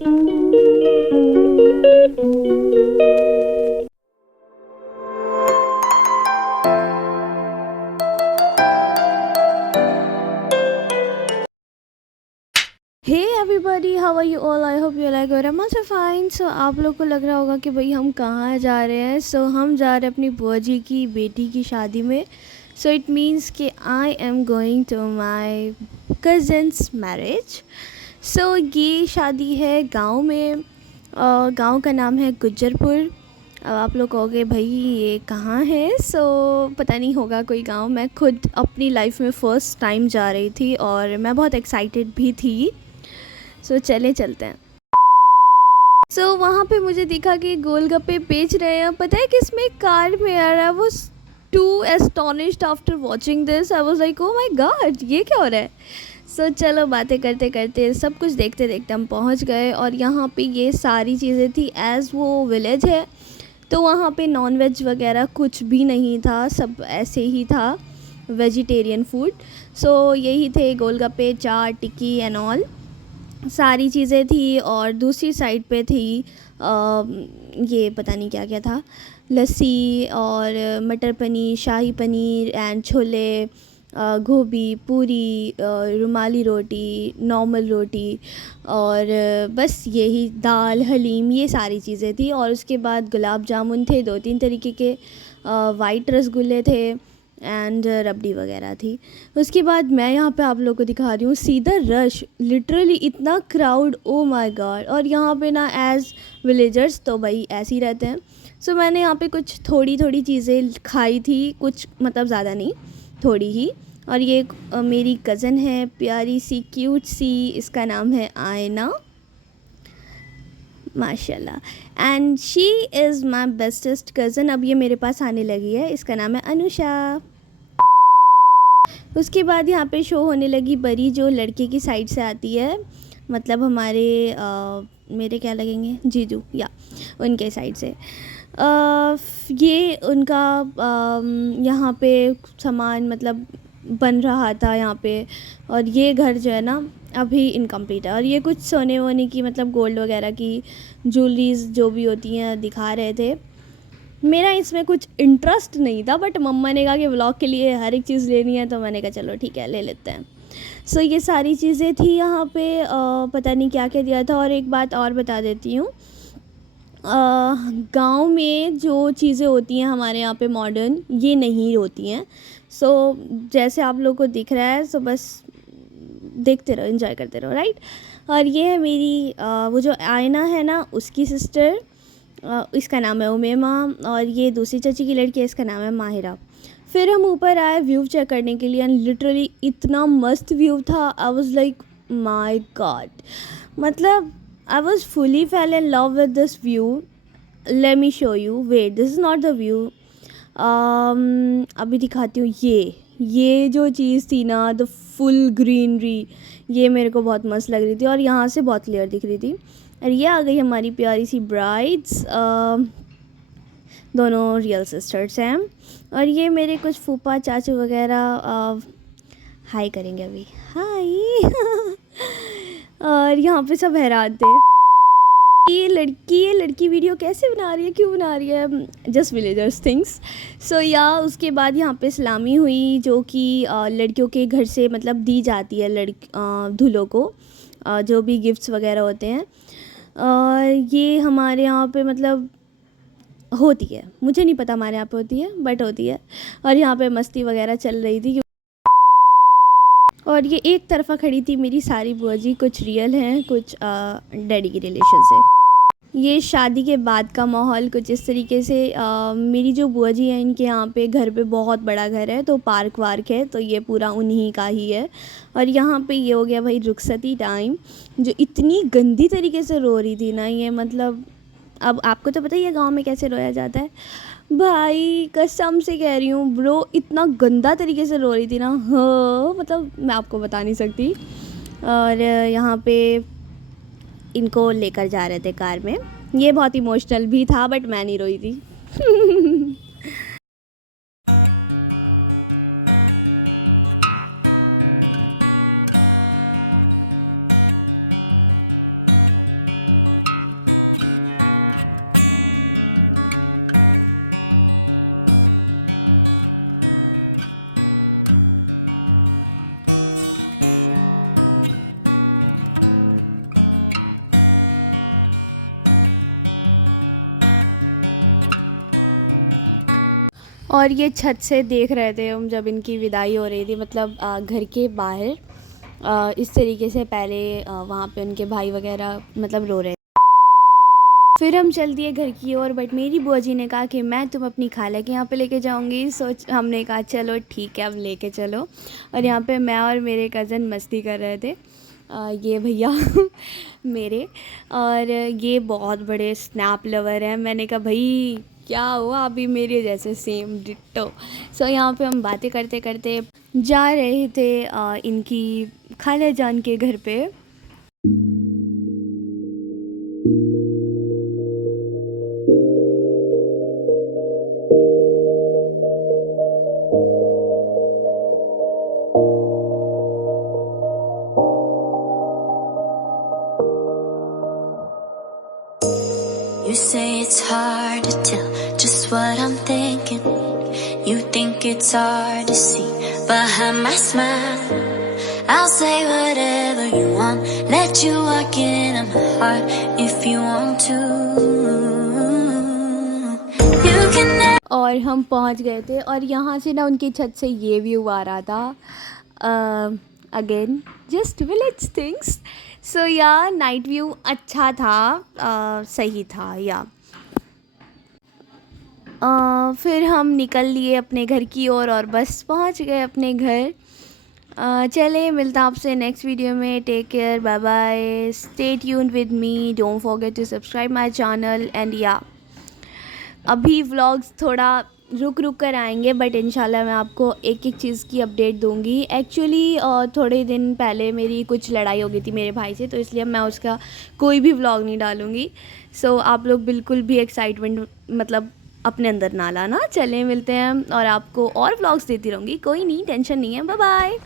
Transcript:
Hey everybody, how are you all? I hope you like very much fine. So आप लोग को लग रहा होगा कि भाई हम कहाँ जा रहे हैं। सो हम जा रहे हैं अपनी बुआ जी की बेटी की शादी में। सो इट मीन्स कि I am going to my cousin's marriage. So ये शादी है गांव में। गांव का नाम है गुज्जरपुर। अब आप लोग कहोगे भाई ये कहाँ है। सो पता नहीं, होगा कोई गांव। मैं खुद अपनी लाइफ में फ़र्स्ट टाइम जा रही थी और मैं बहुत एक्साइटेड भी थी। सो चलते हैं। सो वहाँ पे मुझे दिखा कि गोलगप्पे बेच रहे हैं। पता है किसमें? कार में यार। I was too astonished after watching this. I was like oh my God, ये क्या हो रहा है। सो चलो बातें करते करते सब कुछ देखते देखते हम पहुँच गए। और यहाँ पे ये सारी चीज़ें थी। एज़ वो विलेज है तो वहाँ पे नॉन वेज वगैरह कुछ भी नहीं था, सब ऐसे ही था, वेजिटेरियन फूड। सो यही थे गोलगप्पे, चाट, टिक्की एंड ऑल सारी चीज़ें थी। और दूसरी साइड पे थी ये पता नहीं क्या क्या था, लस्सी और मटर पनीर, शाही पनीर एंड छोले, गोभी, पूरी, रुमाली रोटी, नॉर्मल रोटी और बस यही दाल, हलीम, ये सारी चीज़ें थी। और उसके बाद गुलाब जामुन थे 2-3 तरीके के, वाइट रसगुल्ले थे एंड रबड़ी वगैरह थी। उसके बाद मैं यहाँ पे आप लोगों को दिखा रही हूँ सीधा रश, लिटरली इतना क्राउड, ओ माय गॉड। और यहाँ पे ना एज़ विलेजर्स तो भाई ऐसे ही रहते हैं। सो मैंने यहाँ पे कुछ थोड़ी थोड़ी चीज़ें खाई थी, कुछ मतलब ज़्यादा नहीं, थोड़ी ही। और ये मेरी कज़न है, प्यारी सी, क्यूट सी, इसका नाम है आयना, माशाल्लाह। And she is my bestest cousin. अब ये मेरे पास आने लगी है, इसका नाम है अनुषा। उसके बाद यहाँ पे शो होने लगी बरी, जो लड़के की साइड से आती है, मतलब हमारे मेरे क्या लगेंगे, जीजू, या उनके साइड से। ये उनका यहाँ पे सामान मतलब बन रहा था यहाँ पे। और ये घर जो है ना अभी इनकम्प्लीट है। और ये कुछ सोने वोने की मतलब गोल्ड वगैरह की ज्वेलरीज जो भी होती हैं दिखा रहे थे। मेरा इसमें कुछ इंटरेस्ट नहीं था, बट मम्मा ने कहा कि व्लॉग के लिए हर एक चीज़ लेनी है, तो मैंने कहा चलो ठीक है ले लेते हैं। सो ये सारी चीज़ें थी यहाँ पे। पता नहीं क्या क्या दिया था। और एक बात और बता देती हूँ, गांव में जो चीज़ें होती हैं हमारे यहाँ पे मॉडर्न, ये नहीं होती हैं। सो जैसे आप लोग को दिख रहा है, सो बस देखते रहो, एंजॉय करते रहो, राइट। और ये है मेरी वो जो आयना है ना, उसकी सिस्टर, इसका नाम है उमेमा। और ये दूसरी चाची की लड़की है, इसका नाम है माहिरा। फिर हम ऊपर आए व्यू चेक करने के लिए एंड लिटरली इतना मस्त व्यू था। I was like my God, मतलब I was fully fell in love with this view. Let me show you, wait, this is not the view. अभी दिखाती हूँ। ये जो चीज़ थी ना, द फुल ग्रीनरी, ये मेरे को बहुत मस्त लग रही थी और यहाँ से बहुत क्लियर दिख रही थी। और ये आ गई हमारी प्यारी सी ब्राइड्स, दोनों रियल सिस्टर्स हैं। और ये मेरे कुछ फूफा चाचू वगैरह हाय करेंगे अभी, हाय। और यहाँ पे सब हैरान थे, ये लड़की वीडियो कैसे बना रही है, क्यों बना रही है, जस्ट विलेजर्स थिंग्स। सो या उसके बाद यहाँ पे सलामी हुई, जो कि लड़कियों के घर से मतलब दी जाती है दूल्हों को, जो भी गिफ्ट्स वगैरह होते हैं। ये हमारे यहाँ पे मतलब होती है, मुझे नहीं पता हमारे यहाँ पे होती है, बट होती है। और यहाँ पे मस्ती वगैरह चल रही थी। और ये एक तरफा खड़ी थी मेरी सारी बुआ जी, कुछ रियल हैं, कुछ डैडी के रिलेशन से। ये शादी के बाद का माहौल कुछ इस तरीके से। मेरी जो बुआ जी हैं, इनके यहाँ पे घर पे बहुत बड़ा घर है, तो पार्क वार्क है, तो ये पूरा उन्हीं का ही है। और यहाँ पे ये हो गया भाई रुखसती टाइम, जो इतनी गंदी तरीके से रो रही थी ना ये, मतलब अब आपको तो पता ही है गाँव में कैसे रोया जाता है। भाई कसम से कह रही हूँ ब्रो, इतना गंदा तरीके से रो रही थी ना, हाँ मतलब मैं आपको बता नहीं सकती। और यहाँ पे इनको लेकर जा रहे थे कार में। ये बहुत इमोशनल भी था, बट मैं नहीं रोई थी। और ये छत से देख रहे थे हम जब इनकी विदाई हो रही थी, मतलब घर के बाहर इस तरीके से पहले वहाँ पे उनके भाई वगैरह मतलब रो रहे थे। फिर हम चल दिए घर की ओर, बट मेरी बुआ जी ने कहा कि मैं तुम अपनी खाला के यहाँ पे लेके जाऊँगी। हमने कहा चलो ठीक है, अब लेके चलो। और यहाँ पे मैं और मेरे कज़न मस्ती कर रहे थे। ये भैया मेरे, और ये बहुत बड़े स्नैप लवर हैं। मैंने कहा भाई क्या हुआ, अभी मेरे जैसे सेम डिट्टो। यहाँ पे हम बातें करते करते जा रहे थे इनकी खाला जान के घर पे। You say it's hard to tell just what I'm thinking. You think it's hard to see behind my smile. I'll say whatever you want, let you walk into my heart if you want to. You can never. और हम पहुंच गए थे, और यहाँ से ना उनकी छत से ये व्यू आ रहा था। Again just village things. या नाइट व्यू अच्छा था, सही था या। फिर हम निकल लिए अपने घर की ओर और बस पहुंच गए अपने घर। चले मिलता आपसे नेक्स्ट वीडियो में। Take care, bye bye, stay tuned with me, don't forget to subscribe my channel. And या अभी व्लॉग्स थोड़ा रुक कर आएंगे, बट इंशाल्लाह मैं आपको एक एक चीज़ की अपडेट दूंगी। एक्चुअली थोड़े दिन पहले मेरी कुछ लड़ाई हो गई थी मेरे भाई से, तो इसलिए मैं उसका कोई भी व्लॉग नहीं डालूंगी। आप लोग बिल्कुल भी एक्साइटमेंट मतलब अपने अंदर ना लाना। चलें मिलते हैं, और आपको और व्लॉग्स देती रहूँगी, कोई नहीं, टेंशन नहीं है। Bye bye.